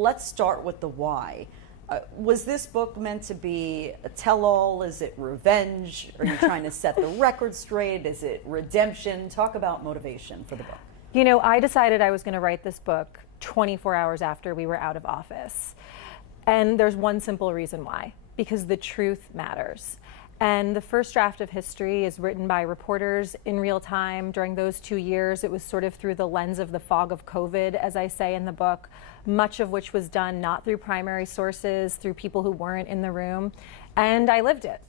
let's start with the why. Was this book meant to be a tell-all? Is it revenge? Are you trying to set the record straight? Is it redemption? Talk about motivation for the book. You know, I decided I was going to write this book 24 hours after we were out of office. And there's one simple reason why, because the truth matters. And the first draft of history is written by reporters in real time. During those 2 years, it was sort of through the lens of the fog of COVID, as I say in the book, much of which was done not through primary sources, through people who weren't in the room. And I lived it.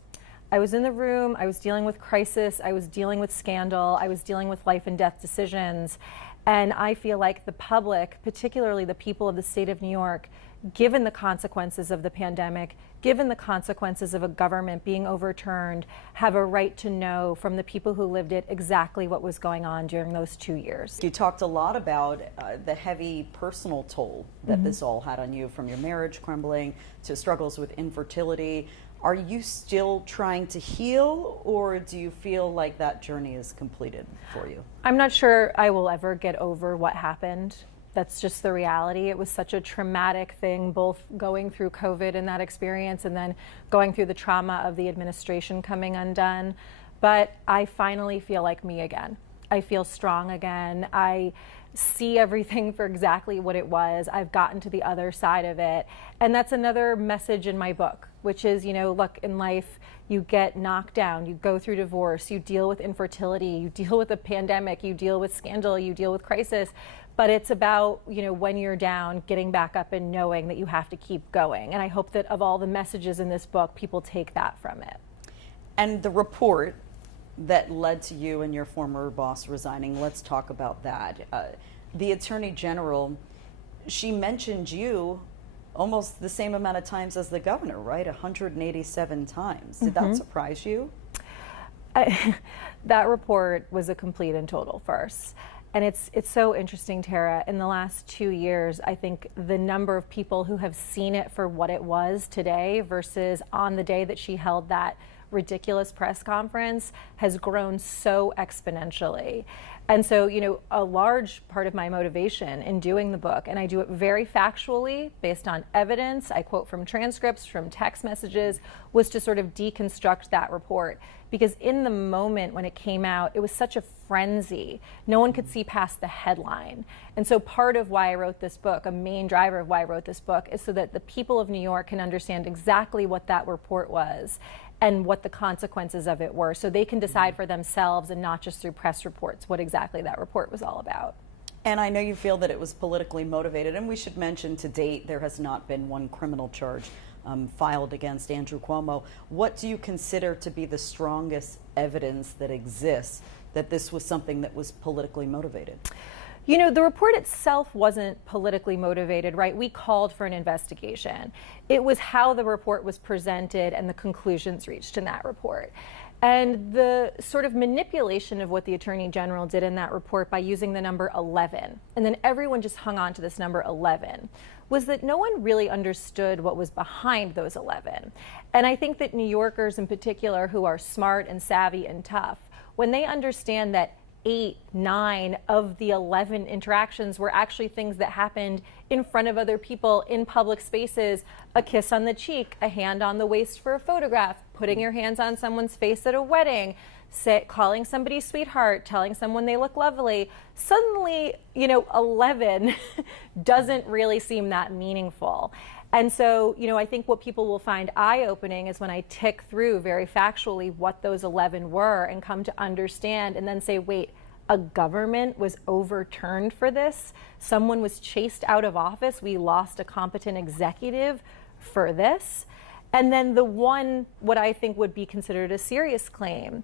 I was in the room, I was dealing with crisis, I was dealing with scandal, I was dealing with life and death decisions. And I feel like the public, particularly the people of the state of New York, given the consequences of the pandemic, given the consequences of a government being overturned, have a right to know from the people who lived it exactly what was going on during those 2 years. You talked a lot about the heavy personal toll that this all had on you, from your marriage crumbling to struggles with infertility. Are you still trying to heal, or do you feel like that journey is completed for you? I'm not sure I will ever get over what happened. That's just the reality. It was such a traumatic thing, both going through COVID and that experience, and then going through the trauma of the administration coming undone. But I finally feel like me again. I feel strong again. I see everything for exactly what it was. I've gotten to the other side of it. And that's another message in my book, which is, you know, look, in life, you get knocked down, you go through divorce, you deal with infertility, you deal with a pandemic, you deal with scandal, you deal with crisis. But it's about, you know, when you're down, getting back up and knowing that you have to keep going. And I hope that of all the messages in this book, people take that from it. And the report that led to you and your former boss resigning, let's talk about that. The Attorney General, she mentioned you almost the same amount of times as the governor, right? 187 times. Did that surprise you? That report was a complete and total farce. And it's so interesting, Tara. In the last 2 years, I think the number of people who have seen it for what it was today versus on the day that she held that ridiculous press conference has grown so exponentially. And so, you know, a large part of my motivation in doing the book, and I do it very factually based on evidence, I quote from transcripts, from text messages, was to sort of deconstruct that report. Because in the moment when it came out, it was such a frenzy. No one could see past the headline. And so part of why I wrote this book, a main driver of why I wrote this book, is so that the people of New York can understand exactly what that report was and what the consequences of it were, so they can decide for themselves and not just through press reports what exactly that report was all about. And I know you feel that it was politically motivated, and we should mention to date there has not been one criminal charge filed against Andrew Cuomo. What do you consider to be the strongest evidence that exists that this was something that was politically motivated? You know, the report itself wasn't politically motivated, right? We called for an investigation. It was how the report was presented and the conclusions reached in that report. And the sort of manipulation of what the Attorney General did in that report by using the number 11, and then everyone just hung on to this number 11, was that no one really understood what was behind those 11. And I think that New Yorkers in particular, who are smart and savvy and tough, when they understand that 8, 9 of the 11 interactions were actually things that happened in front of other people in public spaces, a kiss on the cheek, a hand on the waist for a photograph, putting your hands on someone's face at a wedding, calling somebody sweetheart, telling someone they look lovely. Suddenly, you know, 11 doesn't really seem that meaningful. And so, you know, I think what people will find eye-opening is when I tick through very factually what those 11 were and come to understand and then say, wait, a government was overturned for this? Someone was chased out of office? We lost a competent executive for this? And then the one, what I think would be considered a serious claim,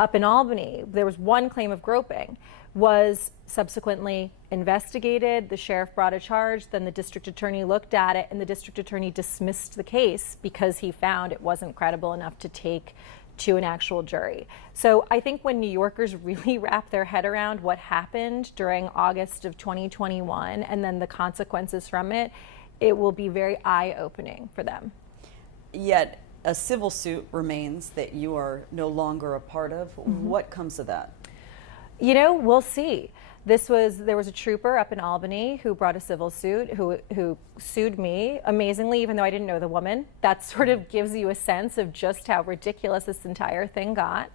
up in Albany, there was one claim of groping, was subsequently investigated. The sheriff brought a charge, then the district attorney looked at it, and the district attorney dismissed the case because he found it wasn't credible enough to take to an actual jury. So I think when New Yorkers really wrap their head around what happened during August of 2021 and then the consequences from it, it will be very eye-opening for them. Yet a civil suit remains that you are no longer a part of. What comes of that? You know, we'll see. There was a trooper up in Albany who brought a civil suit, who sued me, amazingly, even though I didn't know the woman. That sort of gives you a sense of just how ridiculous this entire thing got.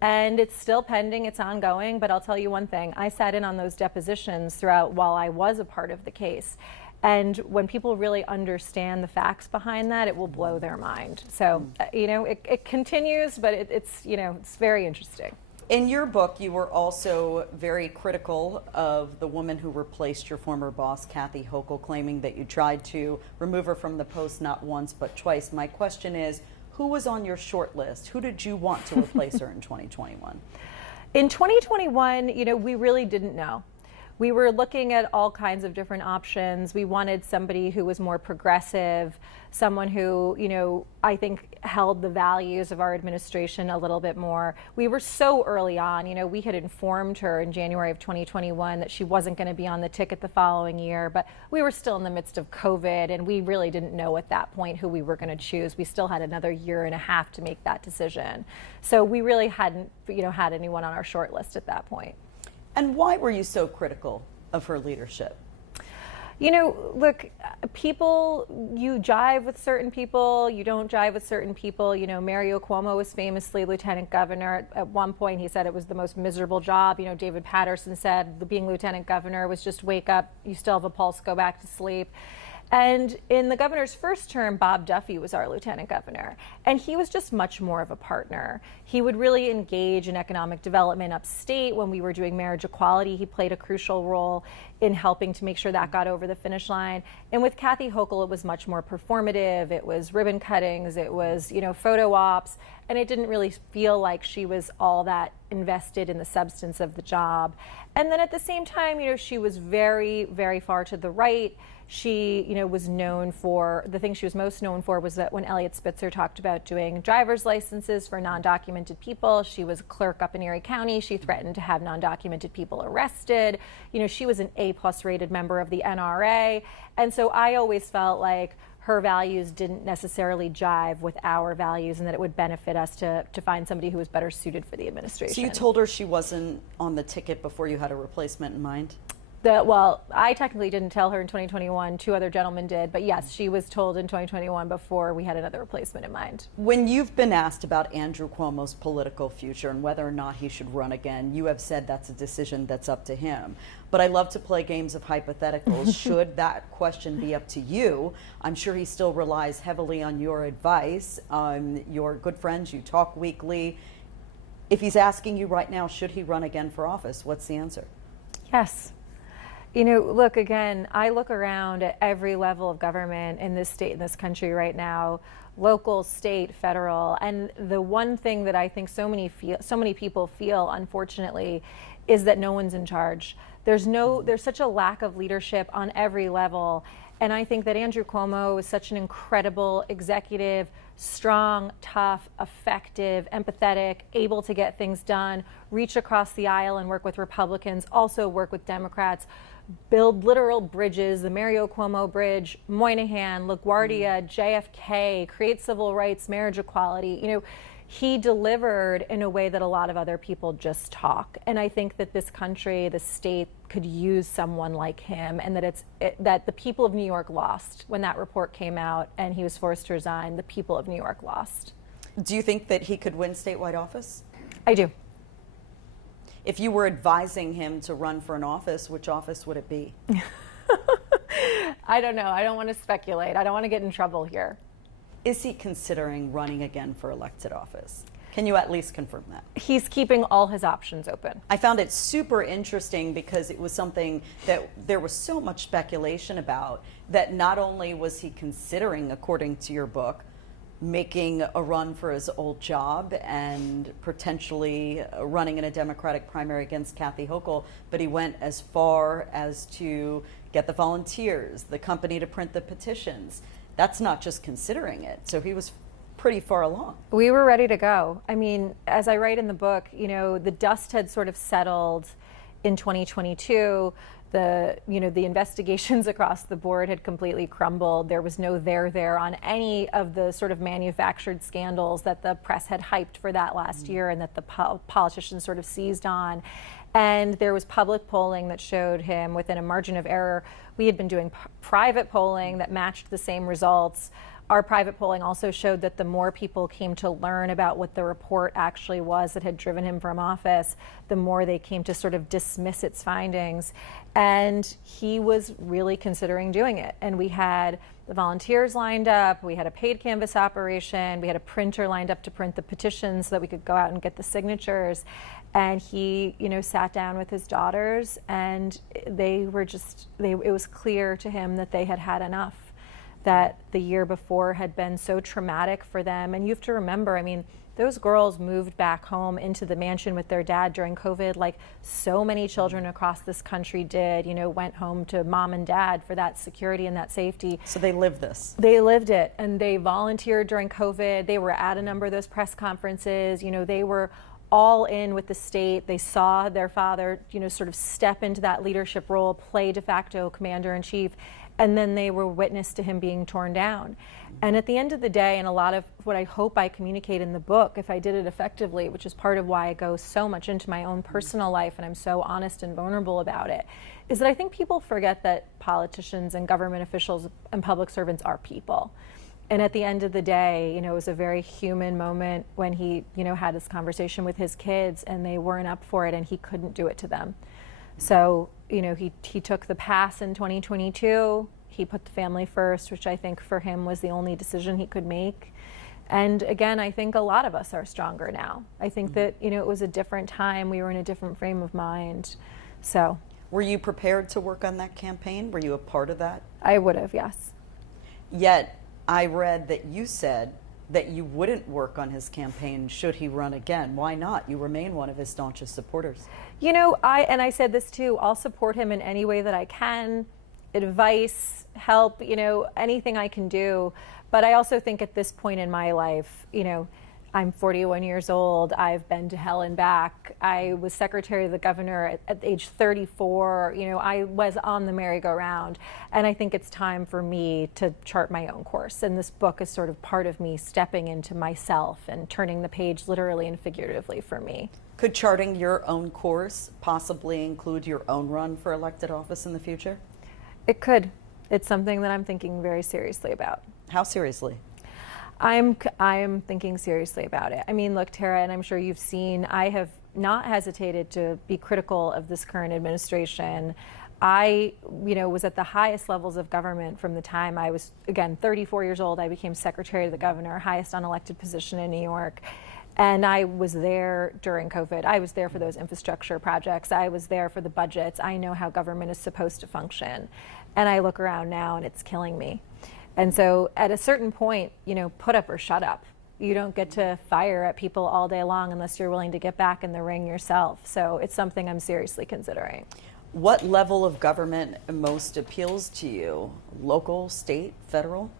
And it's still pending, it's ongoing, but I'll tell you one thing, I sat in on those depositions throughout while I was a part of the case. And when people really understand the facts behind that, it will blow their mind. So, it continues, but it's very interesting. In your book, you were also very critical of the woman who replaced your former boss, Kathy Hochul, claiming that you tried to remove her from the post not once but twice. My question is, who was on your short list? Who did you want to replace her in 2021? In 2021, we really didn't know. We were looking at all kinds of different options. We wanted somebody who was more progressive, someone who, I think held the values of our administration a little bit more. We were so early on, we had informed her in January of 2021 that she wasn't going to be on the ticket the following year, but we were still in the midst of COVID, and we really didn't know at that point who we were going to choose. We still had another year and a half to make that decision. So we really hadn't, had anyone on our short list at that point. And why were you so critical of her leadership? Look, you jive with certain people, you don't jive with certain people. Mario Cuomo was famously lieutenant governor. At one point, he said it was the most miserable job. David Patterson said being lieutenant governor was just wake up, you still have a pulse, go back to sleep. And in the governor's first term, Bob Duffy was our lieutenant governor, and he was just much more of a partner. He would really engage in economic development upstate. When we were doing marriage equality, he played a crucial role in helping to make sure that got over the finish line. And with Kathy Hochul, it was much more performative. It was ribbon cuttings, it was, photo ops, and it didn't really feel like she was all that invested in the substance of the job. And then at the same time, she was very, very far to the right. She, was known for, the thing she was most known for was that when Eliot Spitzer talked about doing driver's licenses for non-documented people, she was a clerk up in Erie County. She threatened to have non-documented people arrested. She was an A+ rated member of the NRA. And so I always felt like her values didn't necessarily jive with our values, and that it would benefit us to find somebody who was better suited for the administration. So you told her she wasn't on the ticket before you had a replacement in mind? Well, I technically didn't tell her in 2021. Two other gentlemen did. But yes, she was told in 2021 before we had another replacement in mind. When you've been asked about Andrew Cuomo's political future and whether or not he should run again, you have said that's a decision that's up to him. But I love to play games of hypotheticals. Should that question be up to you, I'm sure he still relies heavily on your advice. You're good friends. You talk weekly. If he's asking you right now, should he run again for office, what's the answer? Yes. Look, again, I look around at every level of government in this state, in this country right now, local, state, federal, and the one thing that I think so many people feel, unfortunately, is that no one's in charge. There's such a lack of leadership on every level. And I think that Andrew Cuomo is such an incredible executive, strong, tough, effective, empathetic, able to get things done, reach across the aisle and work with Republicans, also work with Democrats, build literal bridges, the Mario Cuomo Bridge, Moynihan, LaGuardia, JFK, create civil rights, marriage equality. He delivered in a way that a lot of other people just talk. And I think that this country, the state, could use someone like him, and that the people of New York lost when that report came out and he was forced to resign. The people of New York lost. Do you think that he could win statewide office? I do. If you were advising him to run for an office, which office would it be? I don't know. I don't want to speculate. I don't want to get in trouble here. Is he considering running again for elected office? Can you at least confirm that? He's keeping all his options open. I found it super interesting because it was something that there was so much speculation about, that not only was he considering, according to your book, making a run for his old job and potentially running in a Democratic primary against Kathy Hochul, but he went as far as to get the volunteers, the company to print the petitions. That's not just considering it. So he was pretty far along. We were ready to go. I mean, as I write in the book, the dust had sort of settled in 2022. The investigations across the board had completely crumbled. There was no there on any of the sort of manufactured scandals that the press had hyped for that last year and that the politicians sort of seized on. And there was public polling that showed him within a margin of error. We had been doing private polling that matched the same results. Our private polling also showed that the more people came to learn about what the report actually was that had driven him from office, the more they came to sort of dismiss its findings. And he was really considering doing it. And we had the volunteers lined up, we had a paid canvas operation, we had a printer lined up to print the petitions so that we could go out and get the signatures. And he, sat down with his daughters, and it was clear to him that they had had enough, that the year before had been so traumatic for them. And you have to remember, those girls moved back home into the mansion with their dad during COVID, like so many children across this country did, went home to mom and dad for that security and that safety. So they lived this. They lived it, and they volunteered during COVID. They were at a number of those press conferences. They were all in with the state. They saw their father, sort of step into that leadership role, play de facto commander-in-chief, and then they were witness to him being torn down. And at the end of the day, and a lot of what I hope I communicate in the book, if I did it effectively, which is part of why I go so much into my own personal life and I'm so honest and vulnerable about it, is that I think people forget that politicians and government officials and public servants are people. And at the end of the day, it was a very human moment when he, had this conversation with his kids and they weren't up for it and he couldn't do it to them. So, he took the pass in 2022. He put the family first, which I think for him was the only decision he could make. And again, I think a lot of us are stronger now. I think that, it was a different time. We were in a different frame of mind. So. Were you prepared to work on that campaign? Were you a part of that? I would have, yes. Yet, I read that you said that you wouldn't work on his campaign should he run again. Why not? You remain one of his staunchest supporters. I said this too, I'll support him in any way that I can, advice, help, anything I can do. But I also think at this point in my life, I'm 41 years old. I've been to hell and back. I was secretary of the governor at age 34. I was on the merry-go-round. And I think it's time for me to chart my own course. And this book is sort of part of me stepping into myself and turning the page literally and figuratively for me. Could charting your own course possibly include your own run for elected office in the future? It could. It's something that I'm thinking very seriously about. How seriously? I'm thinking seriously about it. Look, Tara, and I'm sure you've seen, I have not hesitated to be critical of this current administration. I, was at the highest levels of government from the time I was, again, 34 years old. I became secretary of the governor, highest unelected position in New York. And I was there during COVID. I was there for those infrastructure projects. I was there for the budgets. I know how government is supposed to function. And I look around now and it's killing me. And so at a certain point, put up or shut up. You don't get to fire at people all day long unless you're willing to get back in the ring yourself. So it's something I'm seriously considering. What level of government most appeals to you? Local, state, federal?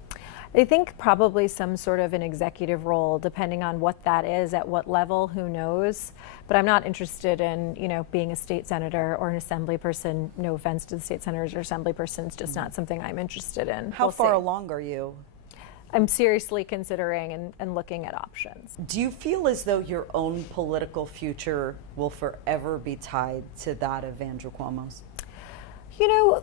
I think probably some sort of an executive role, depending on what that is, at what level, who knows. But I'm not interested in, being a state senator or an assembly person. No offense to the state senators or assembly person. It's just not something I'm interested in. How far along are you? I'm seriously considering and looking at options. Do you feel as though your own political future will forever be tied to that of Andrew Cuomo's?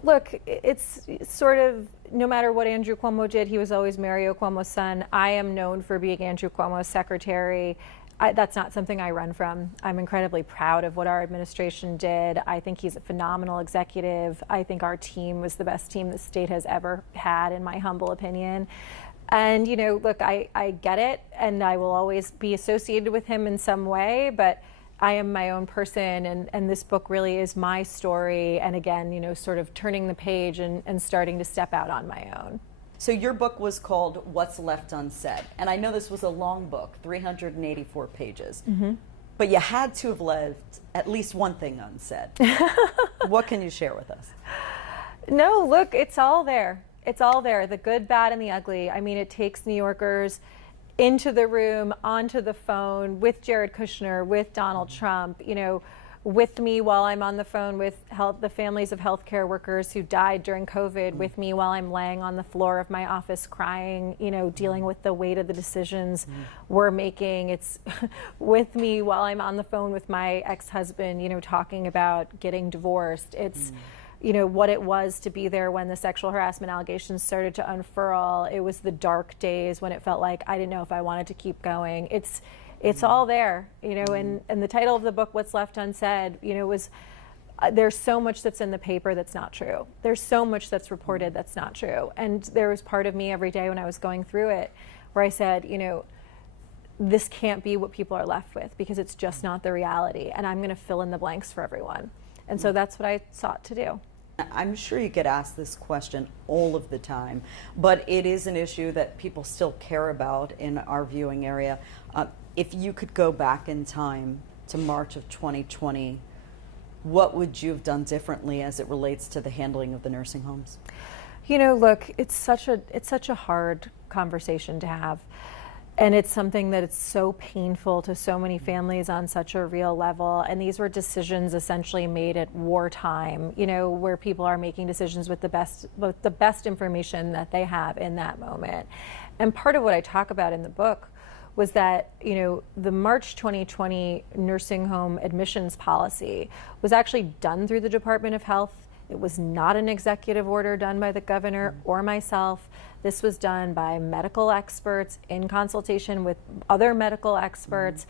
Look, it's sort of, no matter what Andrew Cuomo did, he was always Mario Cuomo's son. I am known for being Andrew Cuomo's secretary. That's not something I run from. I'm incredibly proud of what our administration did. I think he's a phenomenal executive. I think our team was the best team the state has ever had, in my humble opinion. And, look, I get it, and I will always be associated with him in some way, but I am my own person, and this book really is my story. And again, sort of turning the page and starting to step out on my own. So your book was called What's Left Unsaid. And I know this was a long book, 384 pages. Mm-hmm. But you had to have left at least one thing unsaid. What can you share with us? No, look, it's all there. It's all there, the good, bad, and the ugly. It takes New Yorkers into the room, onto the phone, with Jared Kushner, with Donald Trump, with me while I'm on the phone with the families of healthcare workers who died during COVID, with me while I'm laying on the floor of my office crying, dealing with the weight of the decisions we're making. It's with me while I'm on the phone with my ex-husband, talking about getting divorced. It's what it was to be there when the sexual harassment allegations started to unfurl. It was the dark days when it felt like I didn't know if I wanted to keep going. It's all there, and the title of the book, What's Left Unsaid, was there's so much that's in the paper that's not true. There's so much that's reported that's not true. And there was part of me every day when I was going through it where I said, this can't be what people are left with, because it's just not the reality. And I'm going to fill in the blanks for everyone. And so that's what I sought to do. I'm sure you get asked this question all of the time, but it is an issue that people still care about in our viewing area. If you could go back in time to March of 2020, what would you have done differently as it relates to the handling of the nursing homes? Look, it's such a hard conversation to have. And it's something that it's so painful to so many families on such a real level. And these were decisions essentially made at wartime, where people are making decisions with the best information that they have in that moment. And part of what I talk about in the book was that, the March 2020 nursing home admissions policy was actually done through the Department of Health. It was not an executive order done by the governor or myself. This was done by medical experts in consultation with other medical experts,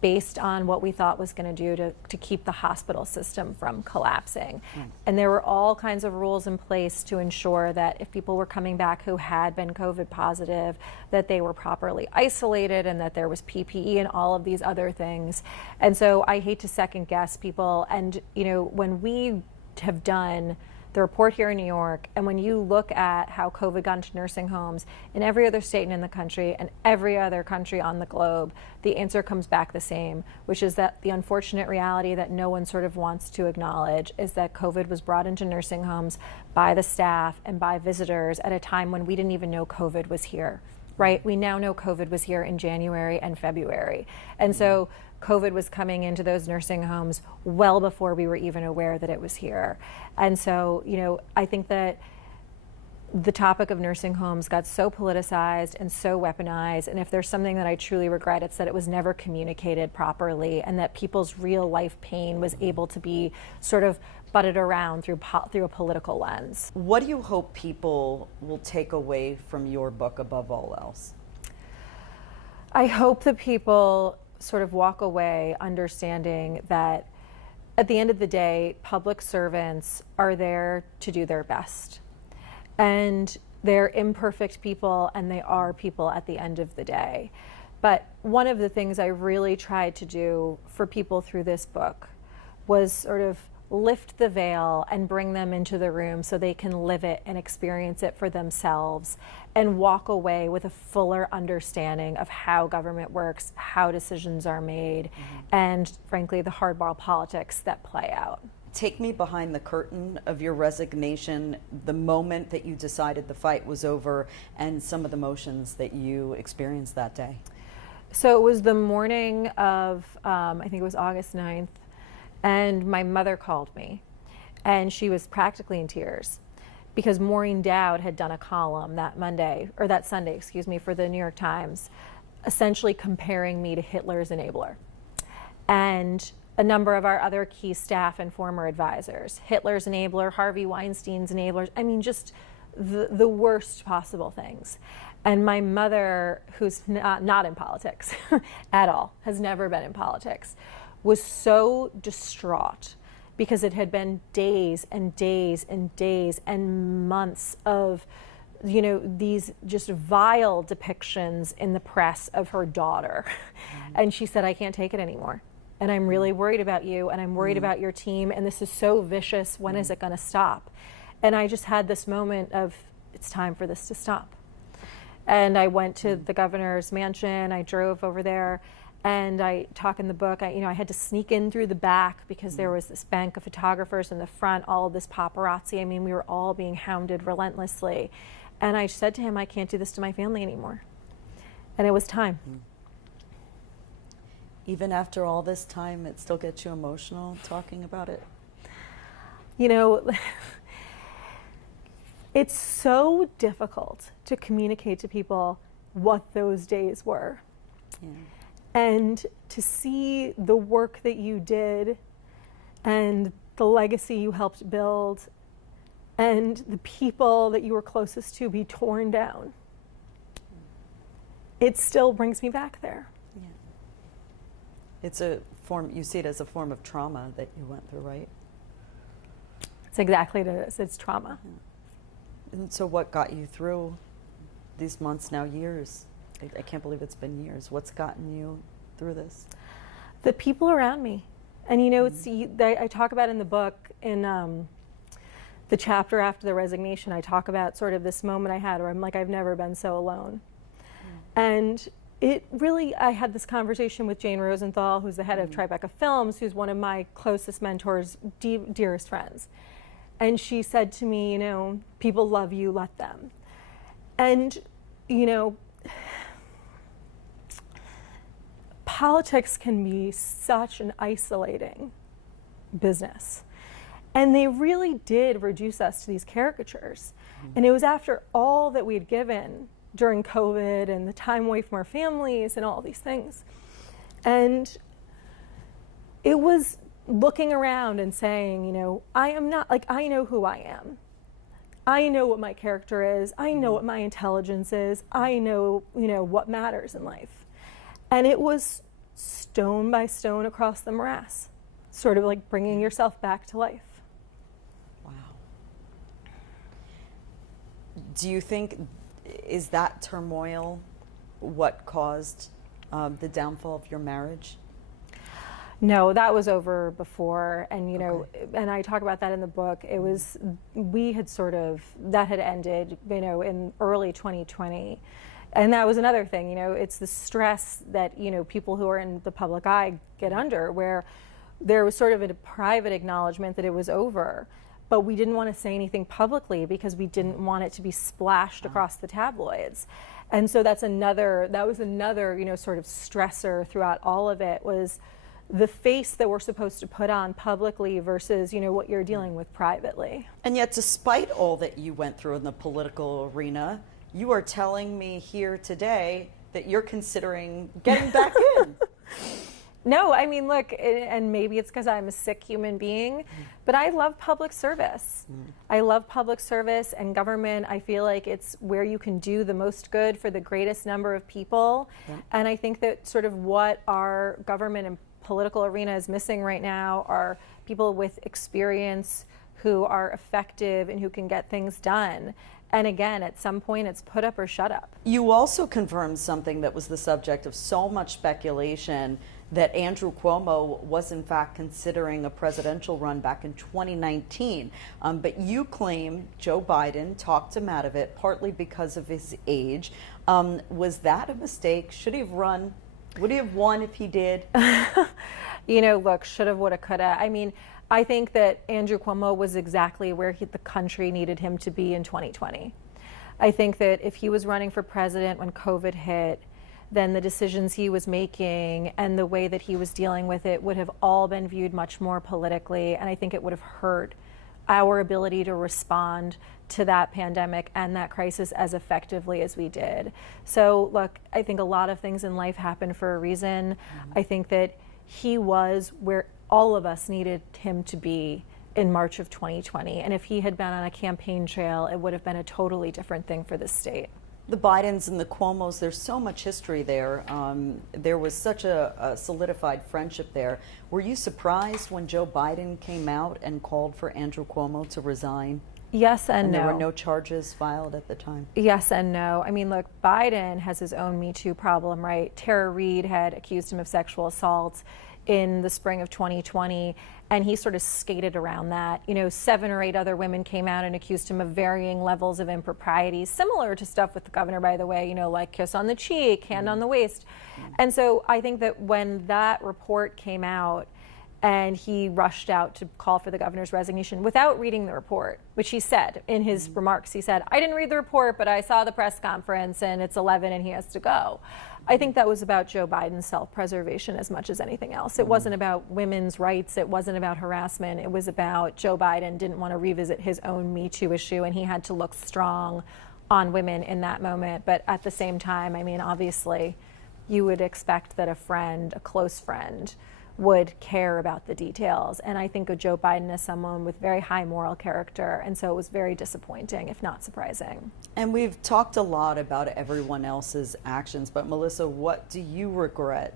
based on what we thought was going to do to keep the hospital system from collapsing. And there were all kinds of rules in place to ensure that if people were coming back who had been COVID positive, that they were properly isolated and that there was PPE and all of these other things. And so I hate to second guess people. And, when we have done the report here in New York, and when you look at how COVID got into nursing homes in every other state in the country and every other country on the globe, the answer comes back the same, which is that the unfortunate reality that no one sort of wants to acknowledge is that COVID was brought into nursing homes by the staff and by visitors at a time when we didn't even know COVID was here, right? We now know COVID was here in January and February. And so COVID was coming into those nursing homes well before we were even aware that it was here. And so, I think that the topic of nursing homes got so politicized and so weaponized. And if there's something that I truly regret, it's that it was never communicated properly, and that people's real life pain was able to be sort of butted around through a political lens. What do you hope people will take away from your book above all else? I hope that people sort of walk away understanding that at the end of the day, public servants are there to do their best. And they're imperfect people, and they are people at the end of the day. But one of the things I really tried to do for people through this book was sort of lift the veil and bring them into the room so they can live it and experience it for themselves, and walk away with a fuller understanding of how government works, how decisions are made, and frankly, the hardball politics that play out. Take me behind the curtain of your resignation, the moment that you decided the fight was over, and some of the emotions that you experienced that day. So it was the morning of, I think it was August 9th, and my mother called me, and she was practically in tears because Maureen Dowd had done a column that Sunday, for the New York Times, essentially comparing me to Hitler's enabler. And a number of our other key staff and former advisors, Hitler's enabler, Harvey Weinstein's enablers, just the worst possible things. And my mother, who's not in politics at all, has never been in politics, was so distraught because it had been days and days and days and months of, these just vile depictions in the press of her daughter. And she said, I can't take it anymore. And I'm really worried about you, and I'm worried about your team, and this is so vicious. When is it going to stop? And I just had this moment of, it's time for this to stop. And I went to the governor's mansion. I drove over there, and I talk in the book. I had to sneak in through the back because there was this bank of photographers in the front, all of this paparazzi. We were all being hounded relentlessly. And I said to him, I can't do this to my family anymore. And it was time. Even after all this time, it still gets you emotional talking about it? You know, it's so difficult to communicate to people what those days were. Yeah. And to see the work that you did and the legacy you helped build and the people that you were closest to be torn down, it still brings me back there. Yeah. It's a form, you see it as a form of trauma that you went through, right? It's exactly what it is. It's trauma. Yeah. And so what got you through these months, now years? I can't believe it's been years. What's gotten you through this? The people around me. And you know, I talk about in the book, in the chapter after the resignation, I talk about sort of this moment I had where I'm like, I've never been so alone. And it really, I had this conversation with Jane Rosenthal, who's the head of Tribeca Films, who's one of my closest mentors, dearest friends. And she said to me, you know, people love you, let them. And, you know, politics can be such an isolating business. And they really did reduce us to these caricatures. And it was after all that we'd given during COVID and the time away from our families and all these things. And it was looking around and saying, you know, I am not, like, I know who I am. I know what my character is. I know what my intelligence is. I know, you know, what matters in life. And it was stone by stone across the morass, sort of like bringing yourself back to life. Wow. Do you think, is that turmoil what caused the downfall of your marriage? No, that was over before, and you know, and I talk about that in the book. It was, we had sort of, that had ended, you know, in early 2020. And that was another thing, you know, it's the stress that, you know, people who are in the public eye get under, where there was sort of a private acknowledgement that it was over, but we didn't want to say anything publicly because we didn't want it to be splashed across the tabloids. And so that was another, you know, sort of stressor throughout all of it, was the face that we're supposed to put on publicly versus, you know, what you're dealing with privately. And yet, despite all that you went through in the political arena, you are telling me here today that you're considering getting back in. No, I mean, look, and maybe it's because I'm a sick human being, but I love public service. I love public service and government. I feel like it's where you can do the most good for the greatest number of people. And I think that sort of what our government and political arena is missing right now are people with experience who are effective and who can get things done. And again, at some point, it's put up or shut up. You also confirmed something that was the subject of so much speculation, that Andrew Cuomo was in fact considering a presidential run back in 2019. But you claim Joe Biden talked him out of it, partly because of his age. Was that a mistake? Should he have run? Would he have won if he did? You know, look, shoulda, woulda, coulda. I mean, I think that Andrew Cuomo was exactly where the country needed him to be in 2020. I think that if he was running for president when COVID hit, then the decisions he was making and the way that he was dealing with it would have all been viewed much more politically, and I think it would have hurt our ability to respond to that pandemic and that crisis as effectively as we did. So look, I think a lot of things in life happen for a reason. I think that he was where all of us needed him to be in March of 2020. And if he had been on a campaign trail, it would have been a totally different thing for this state. The Bidens and the Cuomos, there's so much history there. There was such a solidified friendship there. Were you surprised when Joe Biden came out and called for Andrew Cuomo to resign? Yes and no. And there were no charges filed at the time? Yes and no. I mean, look, Biden has his own Me Too problem, right? Tara Reid had accused him of sexual assault in the spring of 2020, and he sort of skated around that. You know, 7 or 8 other women came out and accused him of varying levels of improprieties, similar to stuff with the governor, by the way, you know, like kiss on the cheek, hand on the waist. And so I think that when that report came out, and he rushed out to call for the governor's resignation without reading the report, which he said in his remarks. He said, I didn't read the report, but I saw the press conference and it's 11 and he has to go. I think that was about Joe Biden's self-preservation as much as anything else. It wasn't about women's rights. It wasn't about harassment. It was about Joe Biden didn't want to revisit his own Me Too issue, and he had to look strong on women in that moment. But at the same time, I mean, obviously, you would expect that a friend, a close friend, would care about the details. And I think of Joe Biden as someone with very high moral character, and so it was very disappointing, if not surprising. And we've talked a lot about everyone else's actions, but Melissa, what do you regret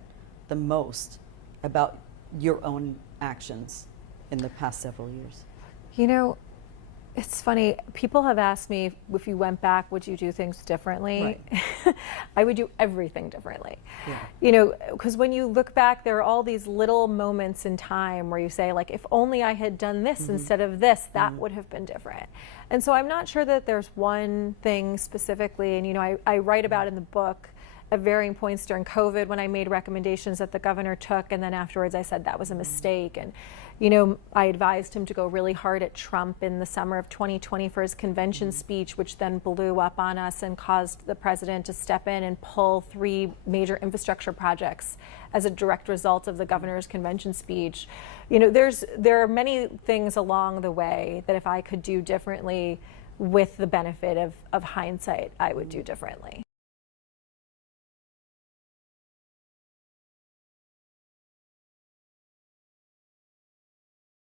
the most about your own actions in the past several years? You know, it's funny. People have asked me, if you went back, would you do things differently? Right. I would do everything differently. Yeah. You know, because when you look back, there are all these little moments in time where you say, like, if only I had done this instead of this, that would have been different. And so I'm not sure that there's one thing specifically. And, you know, I write about in the book at varying points during COVID when I made recommendations that the governor took, and then afterwards I said that was a mistake. And, you know, I advised him to go really hard at Trump in the summer of 2020 for his convention speech, which then blew up on us and caused the president to step in and pull 3 major infrastructure projects as a direct result of the governor's convention speech. You know, there are many things along the way that if I could do differently with the benefit of hindsight, I would do differently.